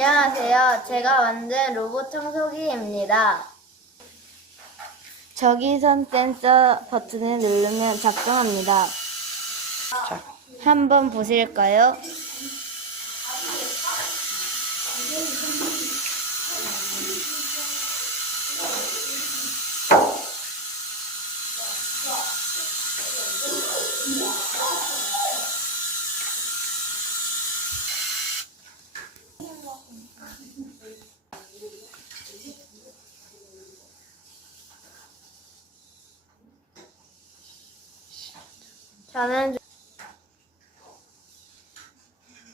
안녕하세요. 제가 만든 로봇 청소기입니다. 적외선 센서 버튼을 누르면 작동합니다. 한번 보실까요? 저는